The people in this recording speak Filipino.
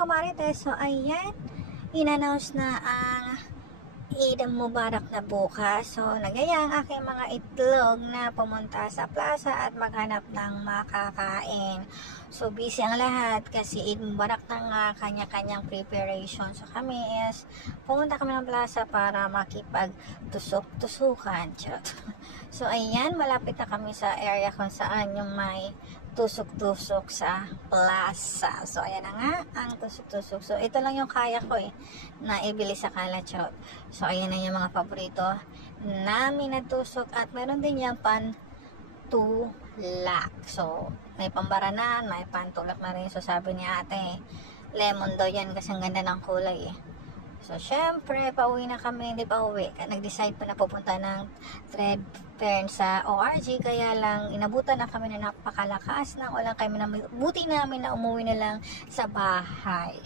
kamarites, so ayan, in-announce na ang Eid Mubarak na bukas. So nagaya ang aking mga itlog na pumunta sa plaza at maghanap ng makakain. So busy ang lahat kasi Eid Mubarak na nga, kanya-kanyang preparation. So kami is pumunta kami ng plaza para makipag-tusok-tusukan. So ayan, malapit na kami sa area kung saan yung may tusok-tusok sa plaza. So ayan na nga ang tusok-tusok. So ito lang yung kaya ko na ibili sa Kalachot. So ayan na yung mga paborito namin na tusok at meron din yung pantulak. So may pambaranan, may pantulak na rin. So sabi ni ate, lemon daw yan kasi ang ganda ng kulay So syempre pauwi na kami, hindi pa uwi. Nag-decide pa na pupunta ng thread fair sa ORG, kaya lang inabutan na kami na napakalakas na ulan, kami na buti namin na umuwi na lang sa bahay.